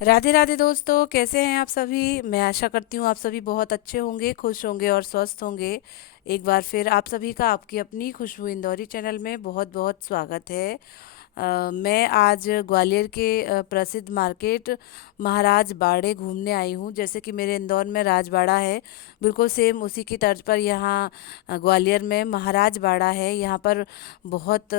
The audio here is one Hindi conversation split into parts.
राधे राधे दोस्तों, कैसे हैं आप सभी। मैं आशा करती हूँ आप सभी बहुत अच्छे होंगे, खुश होंगे और स्वस्थ होंगे। एक बार फिर आप सभी का आपकी अपनी खुशबू इंदौरी चैनल में बहुत बहुत स्वागत है। मैं आज ग्वालियर के प्रसिद्ध मार्केट महाराज बाड़े घूमने आई हूँ। जैसे कि मेरे इंदौर में राजबाड़ा है, बिल्कुल सेम उसी की तर्ज पर यहाँ ग्वालियर में महाराज बाड़ा है। यहाँ पर बहुत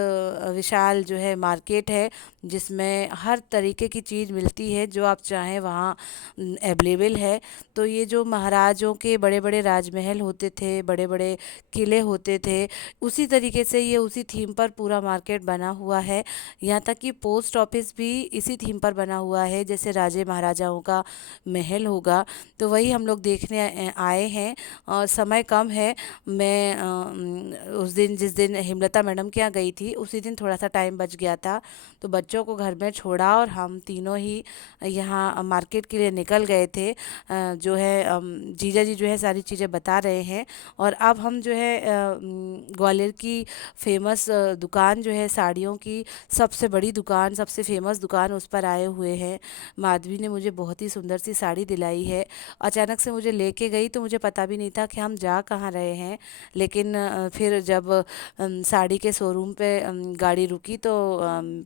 विशाल जो है मार्केट है, जिसमें हर तरीके की चीज़ मिलती है जो आप चाहें वहाँ अवेलेबल है। तो ये जो महाराजों के बड़े बड़े राजमहल होते थे, बड़े बड़े किले होते थे, उसी तरीके से ये उसी थीम पर पूरा मार्केट बना हुआ है। यहाँ तक कि पोस्ट ऑफिस भी इसी थीम पर बना हुआ है, जैसे राजे महाराजाओं का महल होगा। तो वही हम लोग देखने आए हैं। और समय कम है। मैं उस दिन जिस दिन हेमलता मैडम के यहाँ गई थी, उसी दिन थोड़ा सा टाइम बच गया था, तो बच्चों को घर में छोड़ा और हम तीनों ही यहाँ मार्केट के लिए निकल गए थे। जो है जीजा जी जो है सारी चीज़ें बता रहे हैं। और अब हम जो है ग्वालियर की फेमस दुकान जो है साड़ियों की, सबसे बड़ी दुकान, सबसे फेमस दुकान, उस पर आए हुए हैं। माधवी ने मुझे बहुत ही सुंदर सी साड़ी दिलाई है। अचानक से मुझे लेके गई तो मुझे पता भी नहीं था कि हम जा कहाँ रहे हैं। लेकिन फिर जब साड़ी के शोरूम पे गाड़ी रुकी तो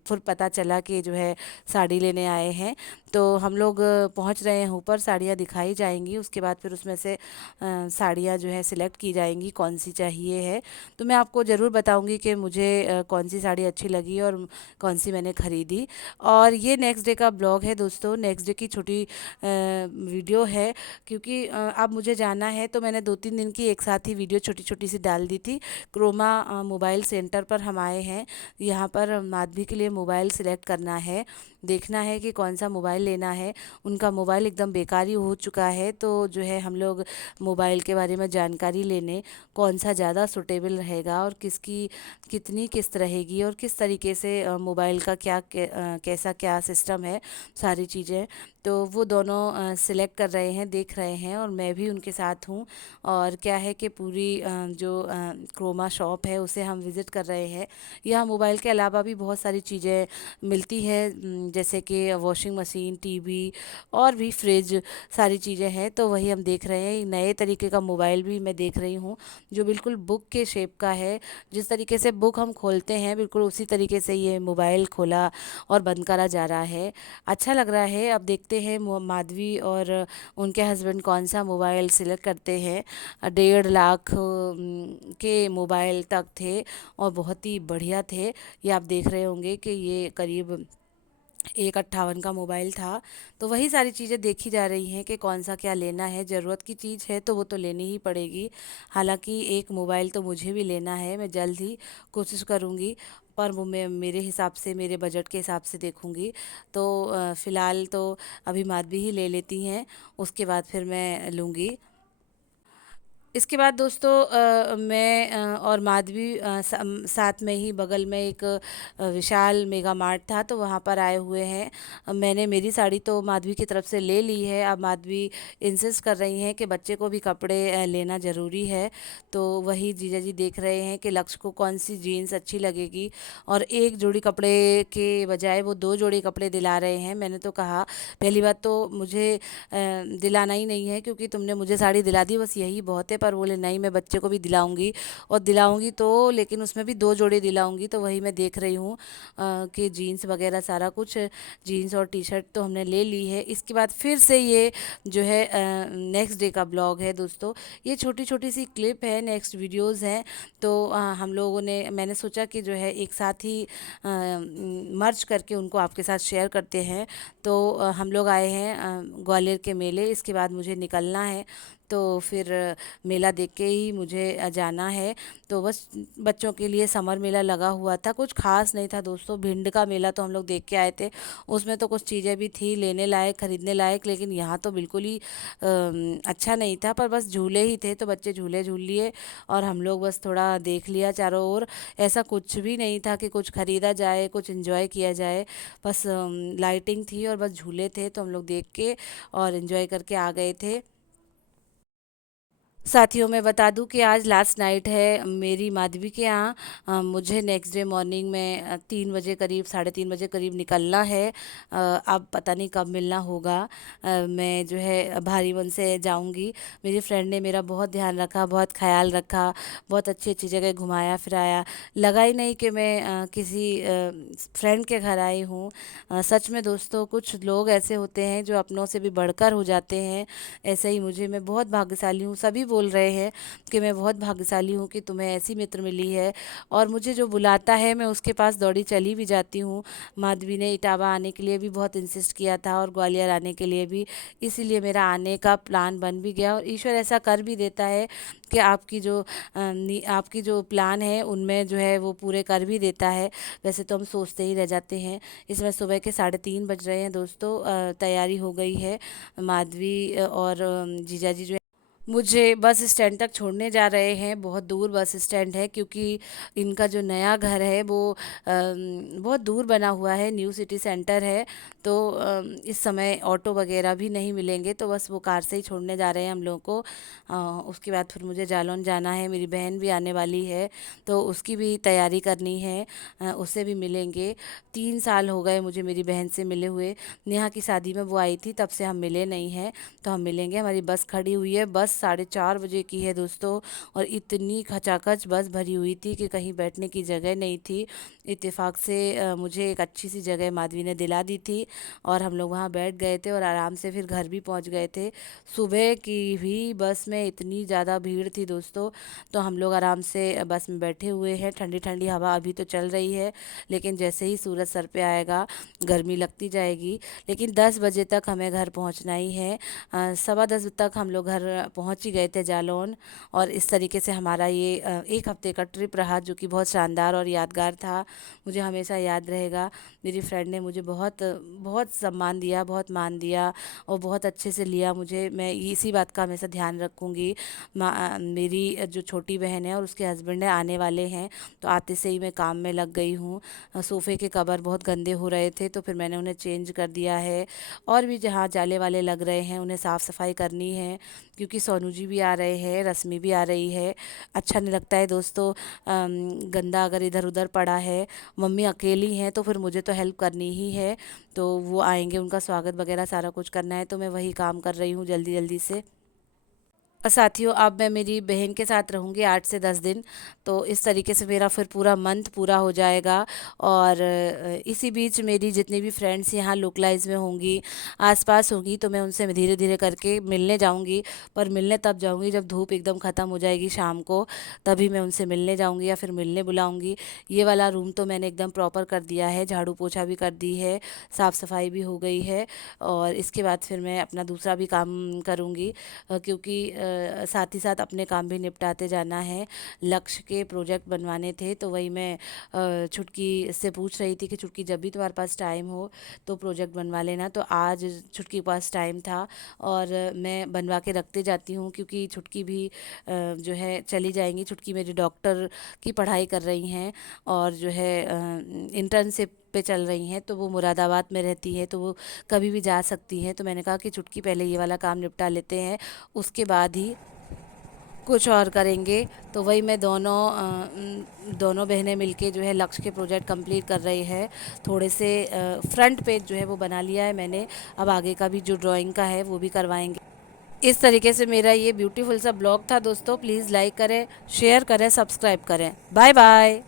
फिर पता चला कि जो है साड़ी लेने आए हैं। तो हम लोग पहुंच रहे हैं ऊपर, साड़ियाँ दिखाई जाएंगी, उसके बाद फिर उसमें से साड़ियाँ जो है सिलेक्ट की जाएंगी कौन सी चाहिए है। तो मैं आपको ज़रूर बताऊंगी कि मुझे कौन सी साड़ी अच्छी लगी और कौन सी मैंने ख़रीदी। और ये नेक्स्ट डे का ब्लॉग है दोस्तों, नेक्स्ट डे की छोटी वीडियो है। क्योंकि अब मुझे जाना है, तो मैंने 2-3 दिन की एक साथ ही वीडियो छोटी छोटी सी डाल दी थी। क्रोमा मोबाइल सेंटर पर हम आए हैं। यहाँ पर माधवी के लिए मोबाइल सिलेक्ट करना है, देखना है कि कौन सा मोबाइल लेना है। उनका मोबाइल एकदम बेकार ही हो चुका है, तो जो है हम लोग मोबाइल के बारे में जानकारी लेने, कौन सा ज़्यादा सूटेबल रहेगा और किसकी कितनी किस्त रहेगी और किस तरीके से मोबाइल का कैसा क्या सिस्टम है, सारी चीज़ें। तो वो दोनों सिलेक्ट कर रहे हैं, देख रहे हैं, और मैं भी उनके साथ हूँ। और क्या है कि पूरी जो क्रोमा शॉप है उसे हम विज़िट कर रहे हैं। यहाँ मोबाइल के अलावा भी बहुत सारी चीज़ें मिलती है, जैसे कि वॉशिंग मशीन, टीवी और भी फ्रिज, सारी चीज़ें हैं। तो वही हम देख रहे हैं। एक नए तरीके का मोबाइल भी मैं देख रही हूँ, जो बिल्कुल बुक के शेप का है। जिस तरीके से बुक हम खोलते हैं, बिल्कुल उसी तरीके से ये मोबाइल खोला और बंद करा जा रहा है। अच्छा लग रहा है। अब देखते हैं माधवी और उनके हस्बैंड कौन सा मोबाइल सिलेक्ट करते हैं। 1.5 लाख के मोबाइल तक थे और बहुत ही बढ़िया थे। ये आप देख रहे होंगे कि ये करीब 1,58 का मोबाइल था। तो वही सारी चीज़ें देखी जा रही हैं कि कौन सा क्या लेना है। ज़रूरत की चीज़ है तो वो तो लेनी ही पड़ेगी। हालांकि एक मोबाइल तो मुझे भी लेना है, मैं जल्द ही कोशिश करूँगी, पर वो मैं मेरे हिसाब से, मेरे बजट के हिसाब से देखूँगी। तो फ़िलहाल तो अभी माधवी ही ले लेती हैं, उसके बाद फिर मैं लूँगी। इसके बाद दोस्तों मैं और माधवी साथ में ही बगल में एक विशाल मेगा मार्ट था, तो वहाँ पर आए हुए हैं। मैंने मेरी साड़ी तो माधवी की तरफ से ले ली है। अब माधवी इंसिस्ट कर रही हैं कि बच्चे को भी कपड़े लेना ज़रूरी है। तो वही जीजा जी देख रहे हैं कि लक्ष्य को कौन सी जीन्स अच्छी लगेगी, और एक जोड़ी कपड़े के बजाय वो 2 जोड़ी कपड़े दिला रहे हैं। मैंने तो कहा, पहली बात तो मुझे दिलाना ही नहीं है, क्योंकि तुमने मुझे साड़ी दिला दी, बस यही बहुत है। पर बोले नहीं, मैं बच्चे को भी दिलाऊंगी, और दिलाऊंगी तो लेकिन उसमें भी 2 जोड़ी दिलाऊंगी। तो वही मैं देख रही हूँ कि जीन्स वगैरह सारा कुछ, जीन्स और टी शर्ट तो हमने ले ली है। इसके बाद फिर से ये जो है नेक्स्ट डे का ब्लॉग है दोस्तों। ये छोटी छोटी सी क्लिप है, नेक्स्ट वीडियोस हैं। तो हम लोगों ने, मैंने सोचा कि जो है एक साथ ही मर्ज करके उनको आपके साथ शेयर करते हैं। तो हम लोग आए हैं ग्वालियर के मेले। इसके बाद मुझे निकलना है, तो फिर मेला देख के ही मुझे जाना है। तो बस बच्चों के लिए समर मेला लगा हुआ था, कुछ खास नहीं था दोस्तों। भिंड का मेला तो हम लोग देख के आए थे, उसमें तो कुछ चीज़ें भी थी लेने लायक, खरीदने लायक, लेकिन यहाँ तो बिल्कुल ही अच्छा नहीं था। पर बस झूले ही थे, तो बच्चे झूले झूल लिए और हम लोग बस थोड़ा देख लिया चारों ओर। ऐसा कुछ भी नहीं था कि कुछ खरीदा जाए, कुछ एंजॉय किया जाए। बस लाइटिंग थी और बस झूले थे, तो हम लोग देख के और एंजॉय करके आ गए थे। साथियों मैं बता दूं कि आज लास्ट नाइट है मेरी माधवी के यहाँ। मुझे नेक्स्ट डे मॉर्निंग में 3 बजे करीब, 3:30 बजे करीब निकलना है। अब पता नहीं कब मिलना होगा। मैं जो है भारीवन से जाऊंगी। मेरी फ्रेंड ने मेरा बहुत ध्यान रखा, बहुत ख्याल रखा, बहुत अच्छी अच्छी जगह घुमाया फिराया। लगा ही नहीं कि मैं किसी फ्रेंड के घर आई हूँ। सच में दोस्तों, कुछ लोग ऐसे होते हैं जो अपनों से भी बढ़कर हो जाते हैं। ऐसे ही मैं बहुत भाग्यशाली हूँ। सभी बोल रहे हैं कि मैं बहुत भाग्यशाली हूँ कि तुम्हें ऐसी मित्र मिली है। और मुझे जो बुलाता है मैं उसके पास दौड़ी चली भी जाती हूँ। माधवी ने इटावा आने के लिए भी बहुत इंसिस्ट किया था और ग्वालियर आने के लिए भी, इसीलिए मेरा आने का प्लान बन भी गया। और ईश्वर ऐसा कर भी देता है कि आपकी जो प्लान है उनमें जो है वो पूरे कर भी देता है। वैसे तो हम सोचते ही रह जाते हैं। इसमें सुबह के 3:30 बज रहे हैं दोस्तों। तैयारी हो गई है। माधवी और जीजाजी जो मुझे बस स्टैंड तक छोड़ने जा रहे हैं। बहुत दूर बस स्टैंड है, क्योंकि इनका जो नया घर है वो बहुत दूर बना हुआ है, न्यू सिटी सेंटर है। तो इस समय ऑटो वगैरह भी नहीं मिलेंगे, तो बस वो कार से ही छोड़ने जा रहे हैं हम लोगों को। उसके बाद फिर मुझे जालौन जाना है। मेरी बहन भी आने वाली है, तो उसकी भी तैयारी करनी है। उससे भी मिलेंगे। 3 साल हो गए मुझे मेरी बहन से मिले हुए। नेहा की शादी में वो आई थी, तब से हम मिले नहीं हैं। तो हम मिलेंगे। हमारी बस खड़ी हुई है। बस 4:30 बजे की है दोस्तों। और इतनी खचाखच बस भरी हुई थी कि कहीं बैठने की जगह नहीं थी। इत्तेफाक से मुझे एक अच्छी सी जगह माधवी ने दिला दी थी, और हम लोग वहाँ बैठ गए थे और आराम से फिर घर भी पहुँच गए थे। सुबह की भी बस में इतनी ज़्यादा भीड़ थी दोस्तों। तो हम लोग आराम से बस में बैठे हुए हैं। ठंडी ठंडी हवा अभी तो चल रही है, लेकिन जैसे ही सूरज सर पे आएगा गर्मी लगती जाएगी। लेकिन 10 बजे तक हमें घर पहुँचना ही है। 10:15 तक हम लोग घर पहुंच ही गए थे जालौन। और इस तरीके से हमारा ये 1 हफ्ते का ट्रिप रहा, जो कि बहुत शानदार और यादगार था। मुझे हमेशा याद रहेगा। मेरी फ्रेंड ने मुझे बहुत बहुत सम्मान दिया, बहुत मान दिया, और बहुत अच्छे से लिया मुझे। मैं इसी बात का हमेशा ध्यान रखूँगी। मेरी जो छोटी बहन है और उसके हस्बैंड है आने वाले हैं, तो आते से ही मैं काम में लग गई हूँ। सोफ़े के कवर बहुत गंदे हो रहे थे, तो फिर मैंने उन्हें चेंज कर दिया है। और भी जहाँ जाले वाले लग रहे हैं उन्हें साफ़ सफाई करनी है, क्योंकि सोनू जी भी आ रहे हैं, रश्मि भी आ रही है। अच्छा नहीं लगता है दोस्तों गंदा अगर इधर उधर पड़ा है। मम्मी अकेली हैं तो फिर मुझे तो हेल्प करनी ही है। तो वो आएंगे, उनका स्वागत वगैरह सारा कुछ करना है, तो मैं वही काम कर रही हूँ जल्दी जल्दी से। साथियों, अब मैं मेरी बहन के साथ रहूँगी 8 से 10 दिन। तो इस तरीके से मेरा फिर पूरा मंथ पूरा हो जाएगा। और इसी बीच मेरी जितनी भी फ्रेंड्स यहाँ लोकलाइज में होंगी, आसपास होंगी, तो मैं उनसे धीरे धीरे करके मिलने जाऊँगी। पर मिलने तब जाऊँगी जब धूप एकदम ख़त्म हो जाएगी शाम को, तभी मैं उनसे मिलने जाऊँगी या फिर मिलने बुलाऊँगी। ये वाला रूम तो मैंने एकदम प्रॉपर कर दिया है, झाड़ू पोछा भी कर दी है, साफ़ सफाई भी हो गई है। और इसके बाद फिर मैं अपना दूसरा भी काम करूँगी, क्योंकि साथ ही साथ अपने काम भी निपटाते जाना है। लक्ष्य के प्रोजेक्ट बनवाने थे, तो वही मैं छुटकी से पूछ रही थी कि छुटकी जब भी तुम्हारे पास टाइम हो तो प्रोजेक्ट बनवा लेना। तो आज छुटकी के पास टाइम था, और मैं बनवा के रखते जाती हूँ, क्योंकि छुटकी भी जो है चली जाएंगी। छुटकी मेरी डॉक्टर की पढ़ाई कर रही हैं, और जो है इंटर्नशिप पे चल रही हैं, तो वो मुरादाबाद में रहती है, तो वो कभी भी जा सकती हैं। तो मैंने कहा कि छुटकी पहले ये वाला काम निपटा लेते हैं, उसके बाद ही कुछ और करेंगे। तो वही मैं दोनों बहनें मिलके जो है लक्ष्य के प्रोजेक्ट कंप्लीट कर रही है। थोड़े से फ्रंट पेज जो है वो बना लिया है मैंने। अब आगे का भी जो ड्राइंग का है वो भी करवाएंगे। इस तरीके से मेरा ये ब्यूटीफुल सा ब्लॉग था दोस्तों। प्लीज़ लाइक करें, शेयर करें, सब्सक्राइब करें। Bye bye.